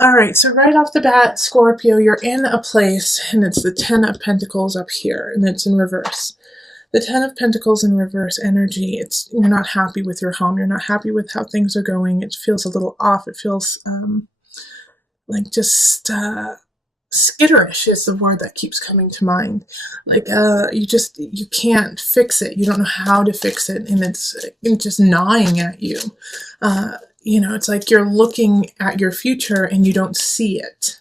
All right, so right off the bat, Scorpio, you're in a place, and it's the Ten of Pentacles up here, and it's in reverse. The Ten of Pentacles in reverse energy, it's you're not happy with your home. You're not happy with how things are going. It feels a little off. It feels like just skitterish is the word that keeps coming to mind. Like you can't fix it. You don't know how to fix it, and it's just gnawing at you. It's like you're looking at your future and you don't see it.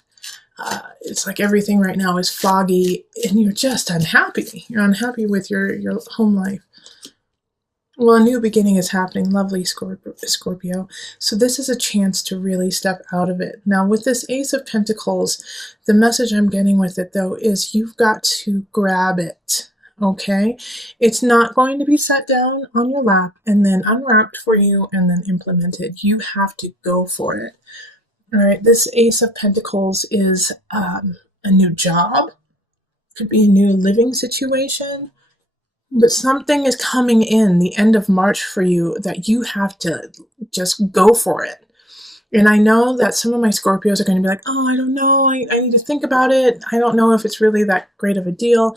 It's like everything right now is foggy and you're just unhappy. You're unhappy with your home life. Well, a new beginning is happening. Lovely, Scorpio. So this is a chance to really step out of it. Now, with this Ace of Pentacles, the message I'm getting with it, though, is you've got to grab it. Okay? It's not going to be set down on your lap and then unwrapped for you and then implemented. You have to go for it. All right? This Ace of Pentacles is a new job. Could be a new living situation. But something is coming in the end of March for you that you have to just go for it. And I know that some of my Scorpios are going to be like, oh, I don't know. I need to think about it. I don't know if it's really that great of a deal.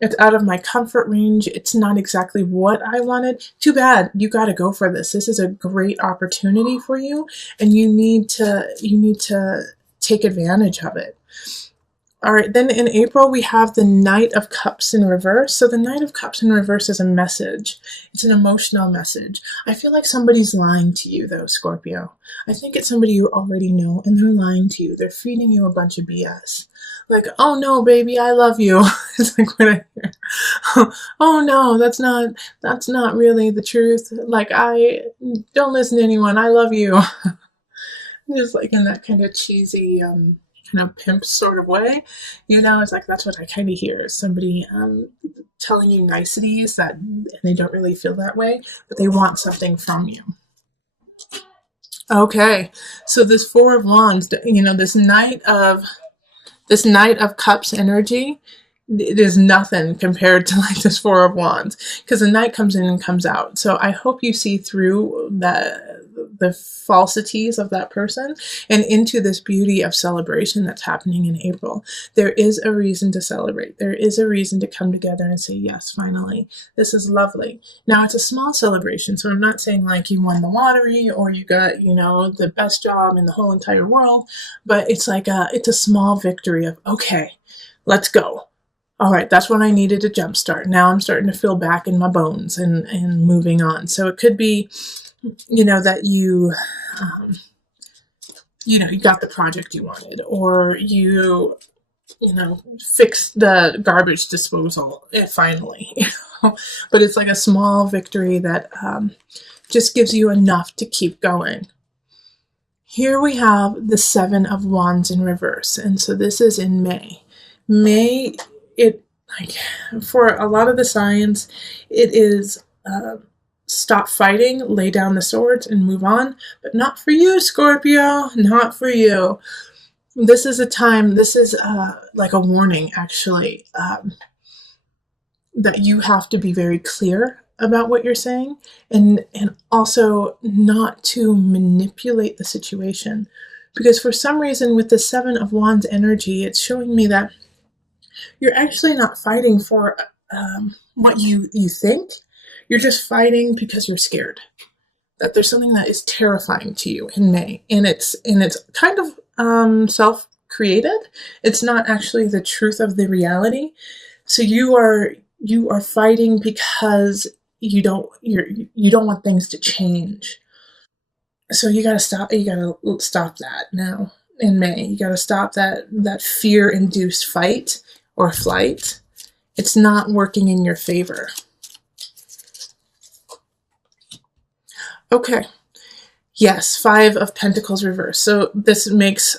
It's out of my comfort range. It's not exactly what I wanted. Too bad. You got to go for this. This is a great opportunity for you, and you need to take advantage of it. All right, then in April, we have the Knight of Cups in reverse. So the Knight of Cups in reverse is a message. It's an emotional message. I feel like somebody's lying to you, though, Scorpio. I think it's somebody you already know, and they're lying to you. They're feeding you a bunch of BS. Like, oh no, baby, I love you. It's like when I hear, oh no, that's not really the truth. Like, I don't listen to anyone. I love you. Just like in that kind of cheesy, kind of pimp sort of way, it's like that's what I kind of hear, somebody telling you niceties that and they don't really feel that way, but they want something from you. Okay, so this Four of Wands, this Knight of Cups energy, it is nothing compared to like this Four of Wands, because the Knight comes in and comes out. So I hope you see through the falsities of that person and into this beauty of celebration that's happening in April. There is a reason to celebrate. There is a reason to come together and say, yes, finally, this is lovely. Now, it's a small celebration, so I'm not saying like you won the lottery or you got, the best job in the whole entire world, but it's like it's a small victory of, okay, let's go. All right, that's what I needed to jumpstart. Now I'm starting to feel back in my bones and moving on. So it could be, that you got the project you wanted, or fixed the garbage disposal finally. But it's like a small victory that just gives you enough to keep going. Here we have the Seven of Wands in reverse, and so this is in May. May, it like for a lot of the signs, it is stop fighting, lay down the swords, and move on. But not for you, Scorpio. Not for you. This is a time. This is like a warning, actually, that you have to be very clear about what you're saying, and also not to manipulate the situation. Because for some reason, with the Seven of Wands energy, it's showing me that you're actually not fighting for what you think. You're just fighting because you're scared that there's something that is terrifying to you in May, and it's kind of self-created. It's not actually the truth of the reality. So you are fighting because you don't want things to change. So you got to stop that now in May. You got to stop that fear-induced fight or flight. It's not working in your favor. Okay. Yes, Five of Pentacles reverse. So this makes,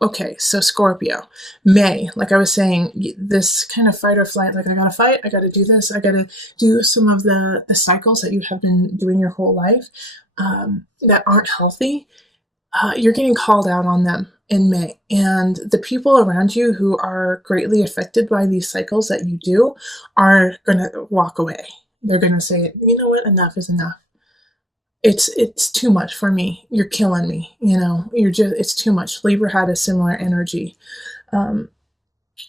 okay, so Scorpio, May, like I was saying, this kind of fight or flight, like I gotta fight, I gotta do this, I gotta do some of the cycles that you have been doing your whole life that aren't healthy. You're getting called out on them in May. And the people around you who are greatly affected by these cycles that you do are gonna walk away. They're gonna say, you know what, enough is enough. it's too much for me. You're killing me. It's too much. Libra had a similar energy. Um,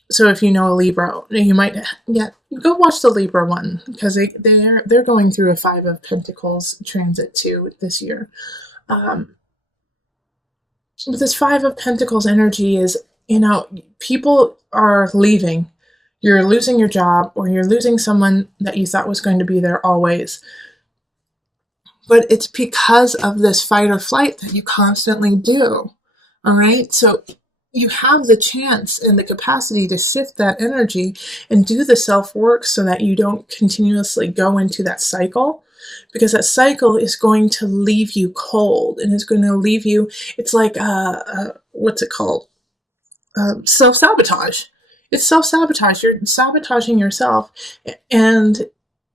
so if you know a Libra, you might, yeah, go watch the Libra one, because they're going through a Five of Pentacles transit too this year. But this Five of Pentacles energy is, people are leaving. You're losing your job, or you're losing someone that you thought was going to be there always. But it's because of this fight or flight that you constantly do. All right. So you have the chance and the capacity to sift that energy and do the self work so that you don't continuously go into that cycle, because that cycle is going to leave you cold, and it's going to leave you, it's like, what's it called? Self-sabotage. It's self-sabotage. You're sabotaging yourself. And,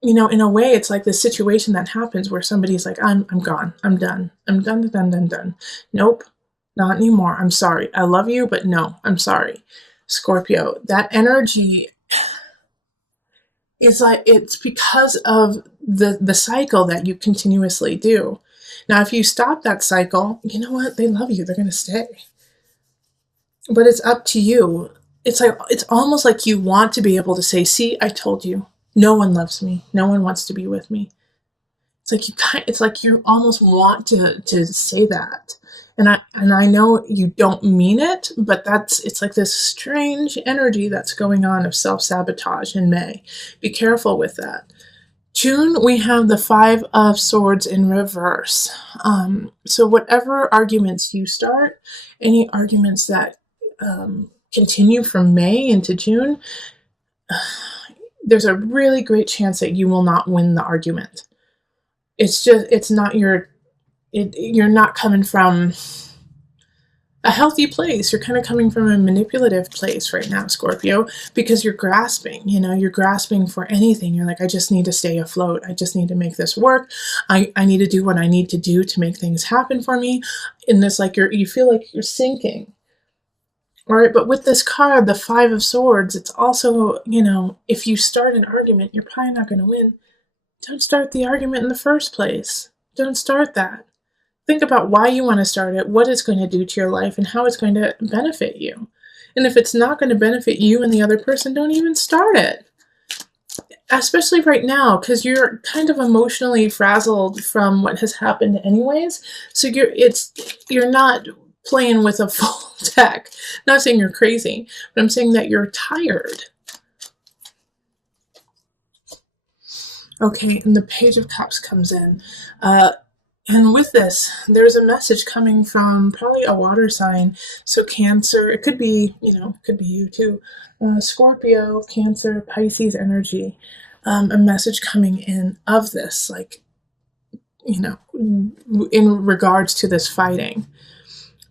in a way, it's like this situation that happens where somebody's like, I'm gone. I'm done. I'm done. Nope, not anymore. I'm sorry. I love you, but no, I'm sorry. Scorpio, that energy is like, it's because of the cycle that you continuously do. Now, if you stop that cycle, you know what? They love you. They're going to stay. But it's up to you. It's almost like you want to be able to say, see, I told you. No one loves me. No one wants to be with me. It's like you almost want to say that. And I know you don't mean it, but it's like this strange energy that's going on of self-sabotage in May. Be careful with that. June, we have the Five of Swords in reverse. So whatever arguments you start, any arguments that continue from May into June, there's a really great chance that you will not win the argument. You're not coming from a healthy place. You're kind of coming from a manipulative place right now, Scorpio, because you're grasping, you're grasping for anything. You're like, I just need to stay afloat. I just need to make this work. I need to do what I need to do to make things happen for me. In this, like, you feel like you're sinking. All right, but with this card, the Five of Swords, it's also, if you start an argument, you're probably not going to win. Don't start the argument in the first place. Don't start that. Think about why you want to start it, what it's going to do to your life, and how it's going to benefit you. And if it's not going to benefit you and the other person, don't even start it. Especially right now, because you're kind of emotionally frazzled from what has happened anyways. So you're not playing with a full deck. Not saying you're crazy, but I'm saying that you're tired. Okay, and the Page of Cups comes in. And with this, there's a message coming from probably a water sign. So Cancer, it could be, it could be you too. Scorpio, Cancer, Pisces energy. A message coming in of this, like, in regards to this fighting.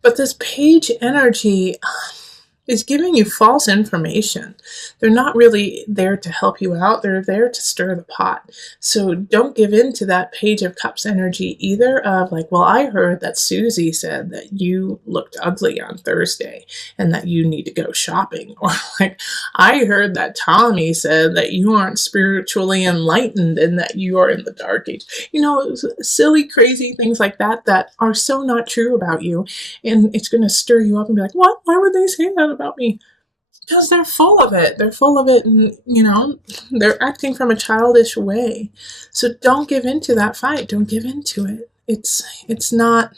But this Page energy is giving you false information. They're not really there to help you out. They're there to stir the pot. So don't give in to that Page of Cups energy either of like, well, I heard that Susie said that you looked ugly on Thursday and that you need to go shopping. Or like, I heard that Tommy said that you aren't spiritually enlightened and that you are in the dark age. Silly, crazy things like that are so not true about you. And it's going to stir you up and be like, what? Why would they say that about me? Because they're full of it. They're full of it, and, they're acting from a childish way. So don't give in to that fight. Don't give in to it. It's not,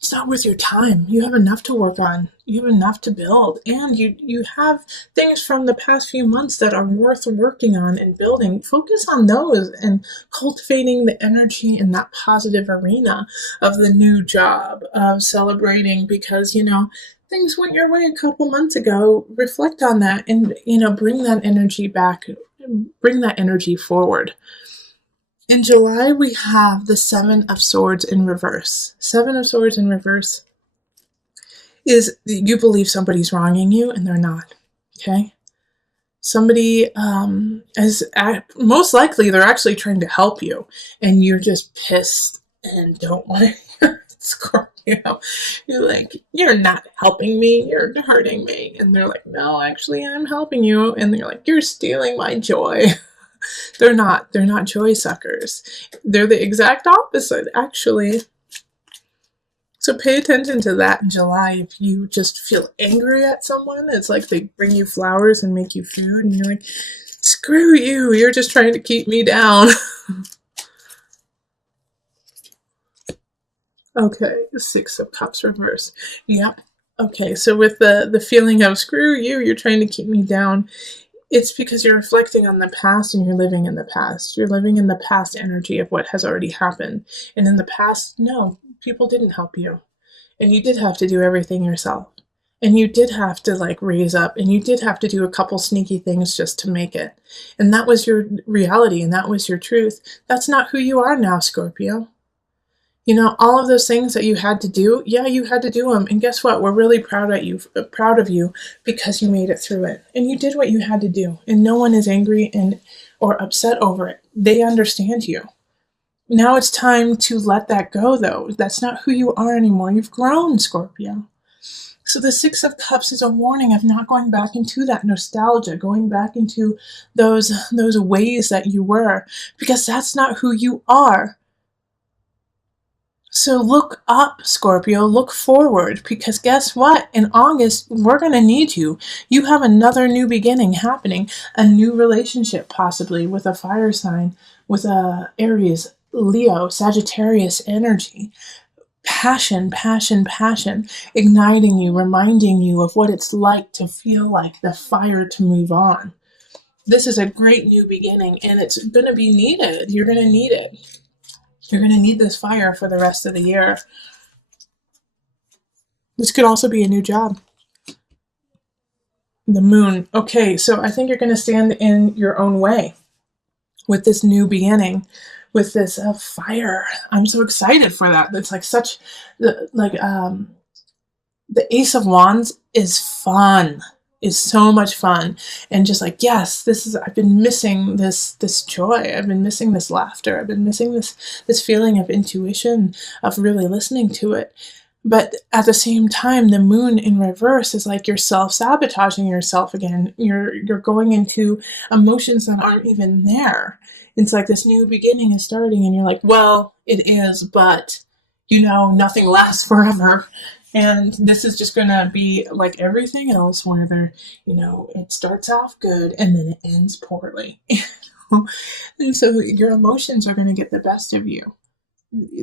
it's not worth your time. You have enough to work on. You have enough to build. And you have things from the past few months that are worth working on and building. Focus on those and cultivating the energy in that positive arena of the new job, of celebrating because, things went your way a couple months ago. Reflect on that and, bring that energy back. Bring that energy forward. In July, we have the Seven of Swords in reverse. Seven of Swords in reverse is you believe somebody's wronging you and they're not. Okay? Somebody most likely they're actually trying to help you and you're just pissed and don't want to hear it, Scorpio. You're like, you're not helping me, you're hurting me. And they're like, no, actually I'm helping you. And they're like, you're stealing my joy. They're not. They're not joy suckers. They're the exact opposite, actually. So pay attention to that in July. If you just feel angry at someone, it's like they bring you flowers and make you food, and you're like, screw you, you're just trying to keep me down. Okay, the Six of Cups reverse. Yep. Okay, so with the feeling of screw you, you're trying to keep me down, it's because you're reflecting on the past and you're living in the past. You're living in the past energy of what has already happened. And in the past, no, people didn't help you. And you did have to do everything yourself. And you did have to like raise up, and you did have to do a couple sneaky things just to make it. And that was your reality, and that was your truth. That's not who you are now, Scorpio. You know, all of those things that you had to do, yeah, you had to do them. And guess what? We're really proud of you because you made it through it. And you did what you had to do. And no one is angry and or upset over it. They understand you. Now it's time to let that go, though. That's not who you are anymore. You've grown, Scorpio. So the Six of Cups is a warning of not going back into that nostalgia, going back into those ways that you were, because that's not who you are. So look up, Scorpio, look forward, because guess what? In August, we're going to need you. You have another new beginning happening, a new relationship possibly with a fire sign, with a Aries, Leo, Sagittarius energy. Passion, passion, passion, igniting you, reminding you of what it's like to feel like the fire to move on. This is a great new beginning, and it's going to be needed. You're going to need it. You're going to need this fire for the rest of the year. This could also be a new job. The moon. Okay, so I think you're going to stand in your own way with this new beginning, with this fire. I'm so excited for that. It's like such, the Ace of Wands is fun. Is so much fun, and just like, yes, I've been missing this joy, I've been missing this laughter, I've been missing this feeling of intuition, of really listening to it. But at the same time, the moon in reverse is like you're self-sabotaging yourself again. You're going into emotions that aren't even there. It's like this new beginning is starting, and you're like, well, it is, but nothing lasts forever. And this is just going to be like everything else, where it starts off good and then it ends poorly. And so your emotions are going to get the best of you.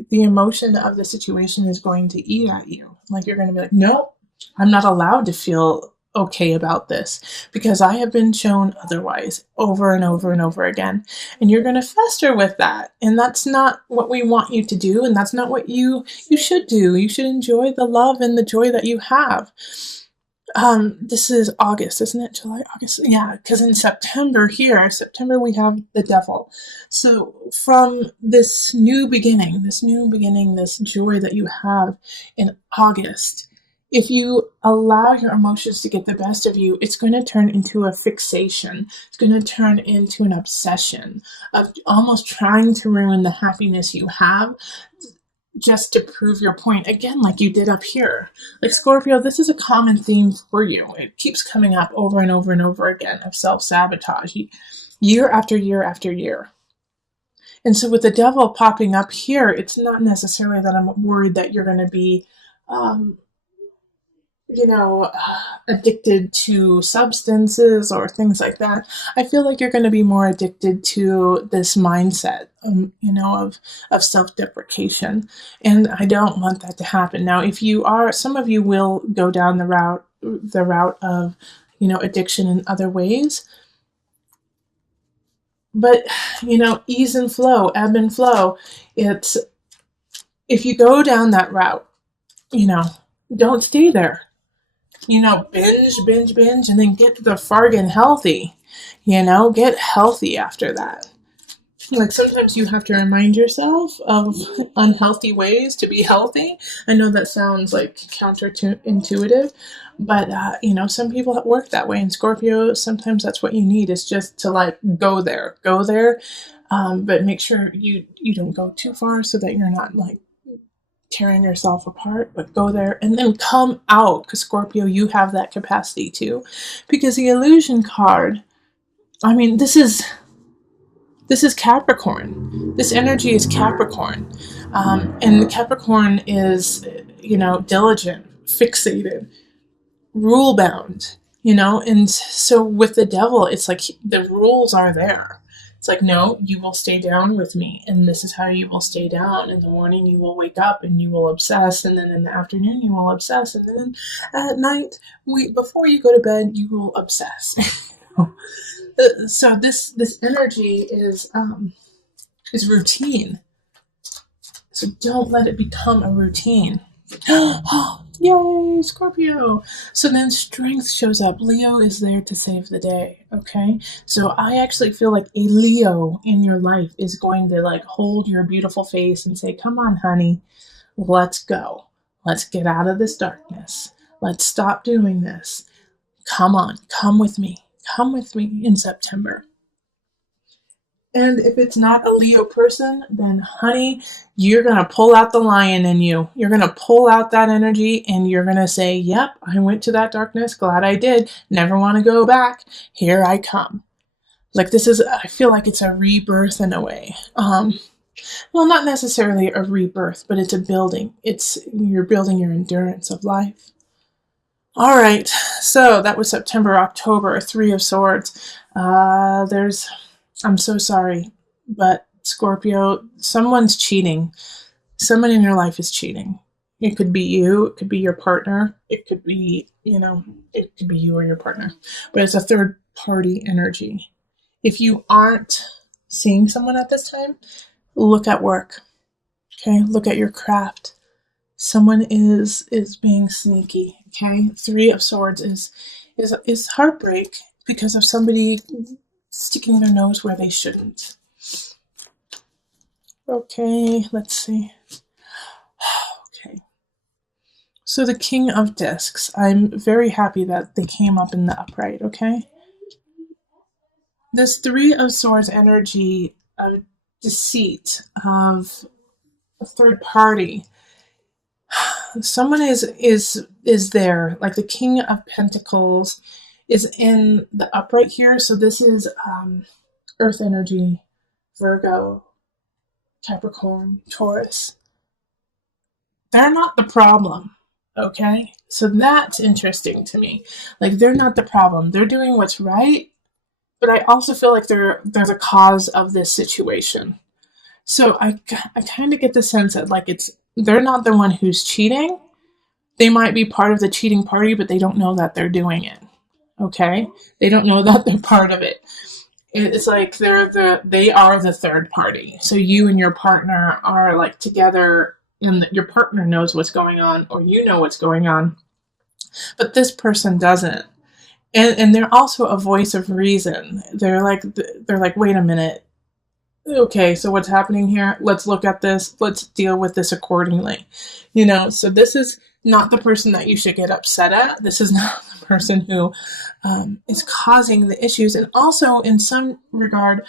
The emotion of the situation is going to eat at you. Like you're going to be like, nope, I'm not allowed to feel okay about this because I have been shown otherwise over and over and over again. And you're going to fester with that. And that's not what we want you to do. And that's not what you should do. You should enjoy the love and the joy that you have. This is August, isn't it? July, August. Yeah, because in September we have the devil. So from this new beginning, this joy that you have in August, if you allow your emotions to get the best of you, it's going to turn into a fixation. It's going to turn into an obsession of almost trying to ruin the happiness you have just to prove your point again, like you did up here. Like Scorpio, this is a common theme for you. It keeps coming up over and over and over again of self-sabotage, year after year after year. And so with the devil popping up here, it's not necessarily that I'm worried that you're going to be addicted to substances or things like that. I feel like you're going to be more addicted to this mindset, of self-deprecation. And I don't want that to happen. Now, if you are, some of you will go down the route of, addiction in other ways. But, ease and flow, ebb and flow. It's, if you go down that route, don't stay there. Binge, and then get the fargan healthy. Get healthy after that. Like sometimes you have to remind yourself of unhealthy ways to be healthy. I know that sounds like counterintuitive, but some people work that way. And Scorpio, sometimes that's what you need, is just to like go there, but make sure you don't go too far so that you're not like tearing yourself apart, but go there and then come out, because Scorpio, you have that capacity too. Because the illusion card, this is This is Capricorn. This energy is Capricorn. And Capricorn is, diligent, fixated, rule bound, and so with the devil, it's like the rules are there. It's like, no, you will stay down with me, and this is how you will stay down. In the morning you will wake up and you will obsess, and then in the afternoon you will obsess, and then at night, before you go to bed, you will obsess. So this energy is routine. So don't let it become a routine. Yay, Scorpio. So then strength shows up. Leo is there to save the day. Okay. So I actually feel like a Leo in your life is going to like hold your beautiful face and say, come on, honey, let's go. Let's get out of this darkness. Let's stop doing this. Come on, come with me. Come with me in September. And if it's not a Leo person, then honey, you're going to pull out the lion in you. You're going to pull out that energy and you're going to say, yep, I went to that darkness. Glad I did. Never want to go back. Here I come. Like I feel like it's a rebirth in a way. Well, not necessarily a rebirth, but it's a building. You're building your endurance of life. All right. So that was September, October, Three of Swords. I'm so sorry, but Scorpio, someone's cheating. Someone in your life is cheating. It could be you. It could be your partner. It could be, it could be you or your partner. But it's a third party energy. If you aren't seeing someone at this time, look at work. Okay? Look at your craft. Someone is being sneaky. Okay? Three of Swords is heartbreak because of somebody sticking their nose where they shouldn't. Okay, let's see. Okay. So the King of Discs. I'm very happy that they came up in the upright, okay? This Three of Swords energy of deceit, of a third party. Someone is there, like the King of Pentacles is in the upright here. So this is Earth energy, Virgo, Capricorn, Taurus. They're not the problem, okay? So that's interesting to me. Like, they're not the problem. They're doing what's right, but I also feel like they're the cause of this situation. So I kind of get the sense that like they're not the one who's cheating. They might be part of the cheating party, but they don't know that they're doing it. Okay? They don't know that they're part of it. It's like they are the third party. So you and your partner are like together, and your partner knows what's going on, or you know what's going on, but this person doesn't. And they're also a voice of reason. They're like, wait a minute. Okay, so what's happening here? Let's look at this. Let's deal with this accordingly. So this is not the person that you should get upset at. This is not the person who is causing the issues. And also, in some regard,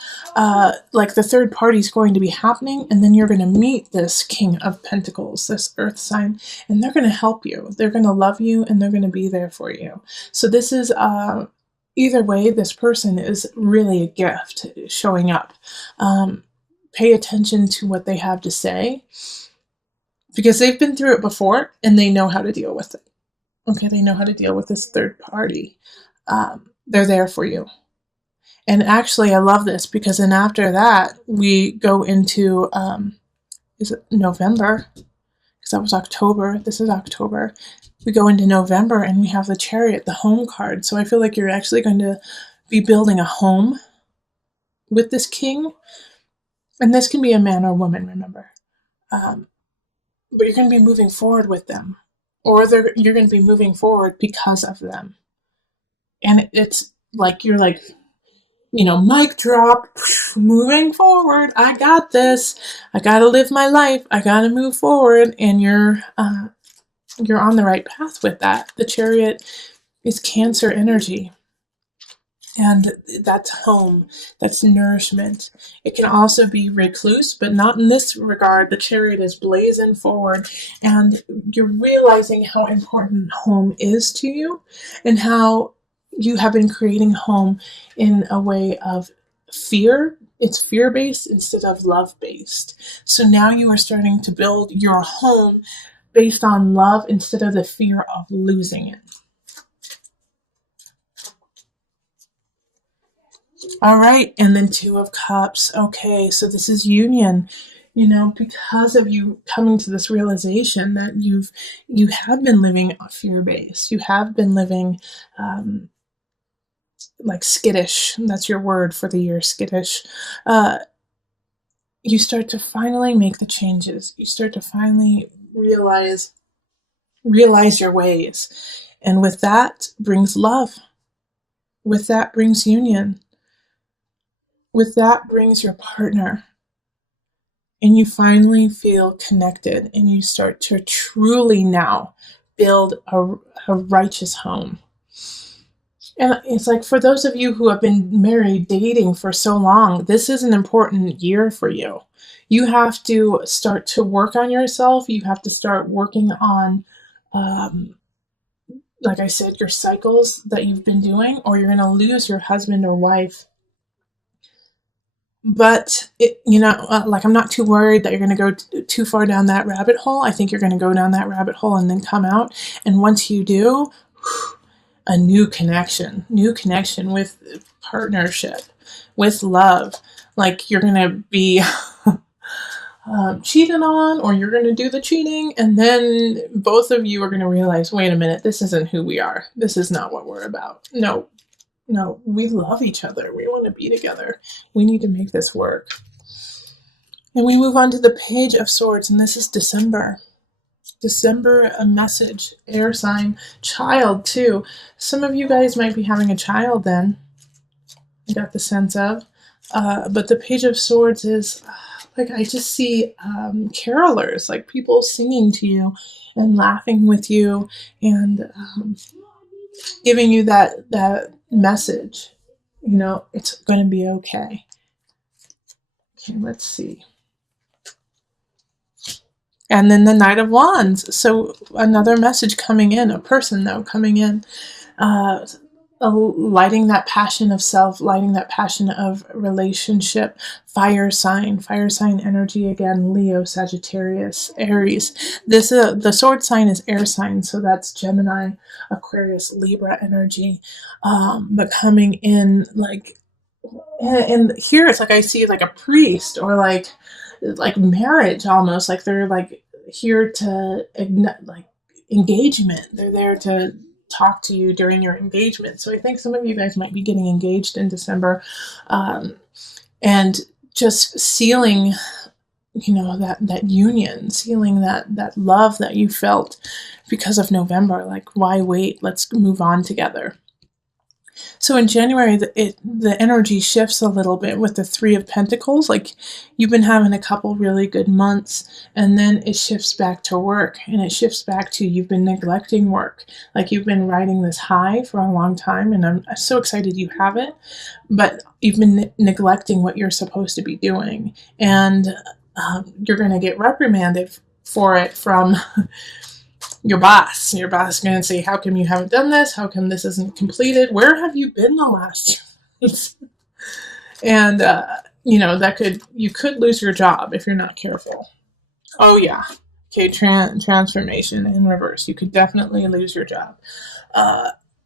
like the third party is going to be happening, and then you're going to meet this King of Pentacles, this Earth sign, and they're going to help you. They're going to love you, and they're going to be there for you. So this is either way, this person is really a gift showing up. Pay attention to what they have to say, because they've been through it before and they know how to deal with it. Okay, they know how to deal with this third party. They're there for you. And actually, I love this because then after that, we go into, is it November? Because that was October. This is October. We go into November and we have the Chariot, the home card. So I feel like you're actually going to be building a home with this king. And this can be a man or woman, remember. But you're going to be moving forward with them. Or you're going to be moving forward because of them. And it's like, you're like, mic drop, moving forward. I got this. I got to live my life. I got to move forward. And you're on the right path with that. The Chariot is Cancer energy. And that's home. That's nourishment. It can also be recluse, but not in this regard. The Chariot is blazing forward, and you're realizing how important home is to you, and how you have been creating home in a way of fear, It's fear-based instead of love-based. So now you are starting to build your home based on love instead of the fear of losing it. All right, and then Two of Cups. Okay, so this is union. You know, because of you coming to this realization that you have been living fear-based. You have been living like skittish. That's your word for the year, skittish. Uh, you start to finally make the changes. You start to finally realize your ways. And with that brings love. With that brings union. With that brings your partner. And you finally feel connected and you start to truly now build a righteous home. And it's like, for those of you who have been married, dating for so long, this is an important year for you. You have to start to work on yourself. You have to start working on, like I said, your cycles that you've been doing, or you're going to lose your husband or wife. But, like, I'm not too worried that you're going to go too far down that rabbit hole. I think you're going to go down that rabbit hole and then come out. And once you do, a new connection with partnership, with love. Like, you're going to be cheated on, or you're going to do the cheating, and then both of you are going to realize, wait a minute, this isn't who we are. This is not what we're about. No, we love each other. We want to be together. We need to make this work. And we move on to the Page of Swords, and this is December. December, a message, air sign, child too. Some of you guys might be having a child then. I got the sense of. But the Page of Swords is, like, I just see carolers, like people singing to you and laughing with you and giving you that message. You know, it's going to be okay. Okay, let's see. And then the Knight of Wands. So another message coming in, a person though coming in, lighting that passion of self, lighting that passion of relationship. Fire sign energy again. Leo, Sagittarius, Aries. This the sword sign is air sign, so that's Gemini, Aquarius, Libra energy. But coming in like, and here it's like I see like a priest, or like marriage almost, like they're like here to ignite, like engagement. They're there to talk to you during your engagement. So I think some of you guys might be getting engaged in December, and just sealing, that union, sealing that love that you felt because of November. Like, why wait? Let's move on together. So in January, the energy shifts a little bit with the Three of Pentacles. Like, you've been having a couple really good months, and then it shifts back to work, and it shifts back to you've been neglecting work. Like, you've been riding this high for a long time, and I'm so excited you have it, but you've been neglecting what you're supposed to be doing, and you're going to get reprimanded for it from your boss. Your boss is going to say, how come you haven't done this? How come this isn't completed? Where have you been the last years? And, you could lose your job if you're not careful. Oh, yeah. Okay, transformation in reverse. You could definitely lose your job.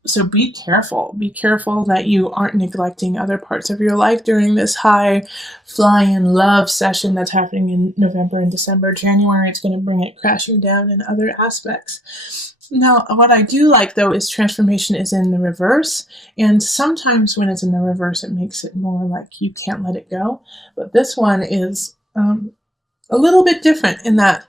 So be careful. Be careful that you aren't neglecting other parts of your life during this high flying love session that's happening in November and December. January, it's going to bring it crashing down in other aspects. Now, what I do like, though, is transformation is in the reverse. And sometimes when it's in the reverse, it makes it more like you can't let it go. But this one is a little bit different in that,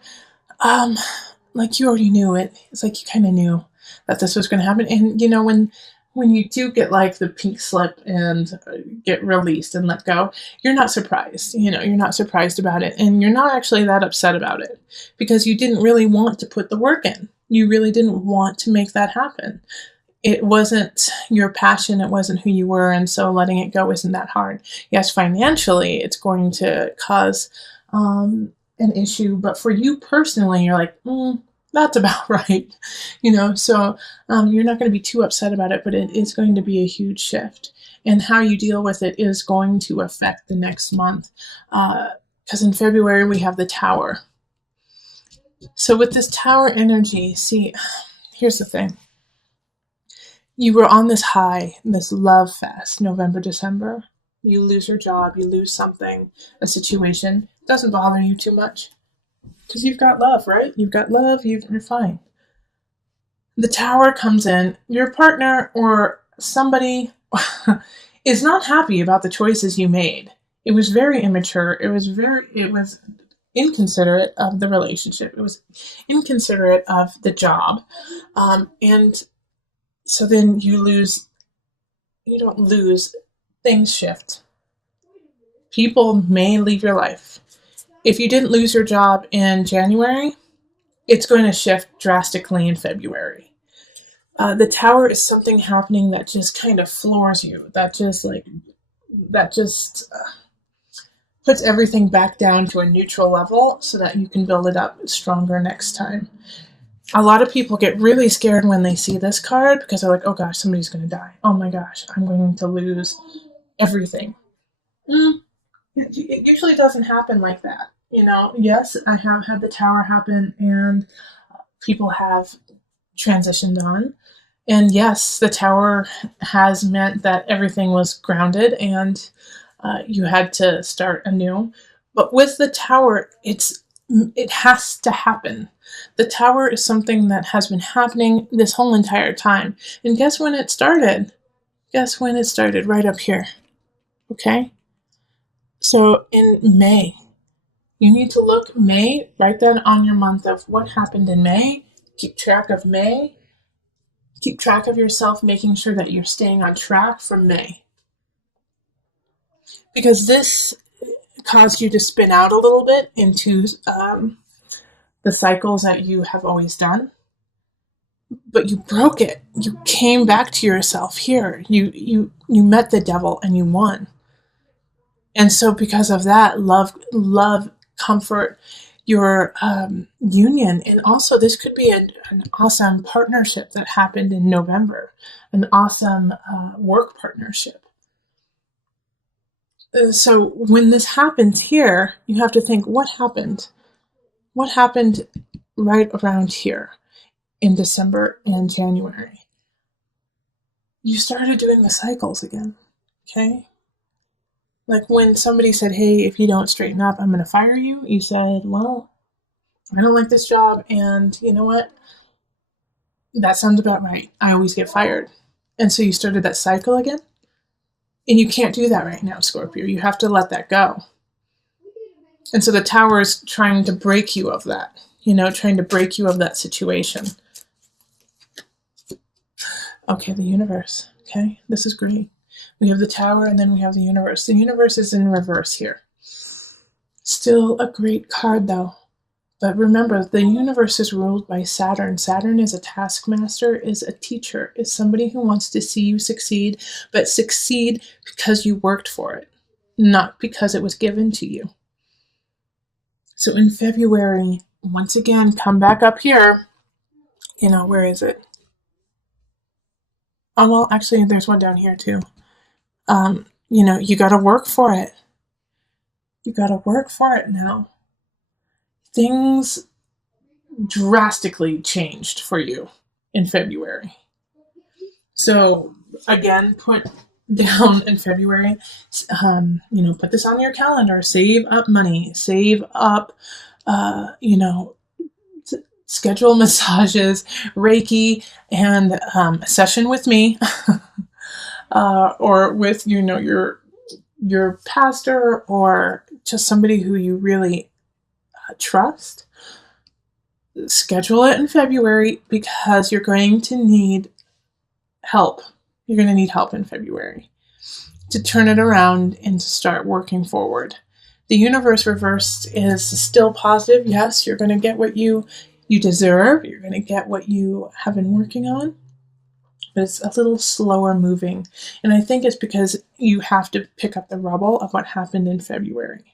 like, you already knew it. It's like you kind of knew that this was going to happen. And, when you do get like the pink slip and get released and let go, you're not surprised. You're not surprised about it. And you're not actually that upset about it because you didn't really want to put the work in. You really didn't want to make that happen. It wasn't your passion. It wasn't who you were. And so letting it go isn't that hard. Yes, financially, it's going to cause an issue. But for you personally, you're like, That's about right. So you're not going to be too upset about it, but it is going to be a huge shift. And how you deal with it is going to affect the next month. Because in February, we have the Tower. So with this Tower energy, see, here's the thing. You were on this high, this love fest, November, December. You lose your job, you lose something, a situation. It doesn't bother you too much. Because you've got love, right? You've got love, you're fine. The Tower comes in, your partner or somebody is not happy about the choices you made. It was very immature. It was inconsiderate of the relationship. It was inconsiderate of the job. And so then you don't lose, things shift. People may leave your life. If you didn't lose your job in January, it's going to shift drastically in February. The Tower is something happening that just kind of floors you. That just puts everything back down to a neutral level so that you can build it up stronger next time. A lot of people get really scared when they see this card because they're like, oh gosh, somebody's going to die. Oh my gosh, I'm going to lose everything. It usually doesn't happen like that. Yes, I have had the Tower happen and people have transitioned on. And yes, the Tower has meant that everything was grounded and you had to start anew. But with the Tower, it has to happen. The Tower is something that has been happening this whole entire time. And guess when it started? Guess when it started? Right up here. Okay? So in May, you need to look May, write that on your month of what happened in May. Keep track of May. Keep track of yourself, making sure that you're staying on track from May. Because this caused you to spin out a little bit into the cycles that you have always done. But you broke it. You came back to yourself here. You met the devil and you won. And so because of that, love, comfort, your union, and also this could be an awesome partnership that happened in November, an awesome work partnership. So when this happens here, you have to think, what happened? What happened right around here in December and January? You started doing the cycles again, okay? Like when somebody said, hey, if you don't straighten up, I'm going to fire you. You said, well, I don't like this job. And you know what? That sounds about right. I always get fired. And so you started that cycle again. And you can't do that right now, Scorpio. You have to let that go. And so the Tower is trying to break you of that, trying to break you of that situation. Okay, the universe. Okay, this is great. We have the Tower and then we have the universe. The universe is in reverse here. Still a great card though. But remember, the universe is ruled by Saturn. Saturn is a taskmaster, is a teacher, is somebody who wants to see you succeed, but succeed because you worked for it, not because it was given to you. So in February, once again, come back up here. Where is it? Oh, well, actually, there's one down here too. You got to work for it. You got to work for it now. Things drastically changed for you in February. So again, put down in February, put this on your calendar, save up money, save up, schedule massages, Reiki, and a session with me, or with, your pastor or just somebody who you really trust. Schedule it in February because you're going to need help. You're going to need help in February to turn it around and to start working forward. The universe reversed is still positive. Yes, you're going to get what you deserve. You're going to get what you have been working on. But it's a little slower moving. And I think it's because you have to pick up the rubble of what happened in February.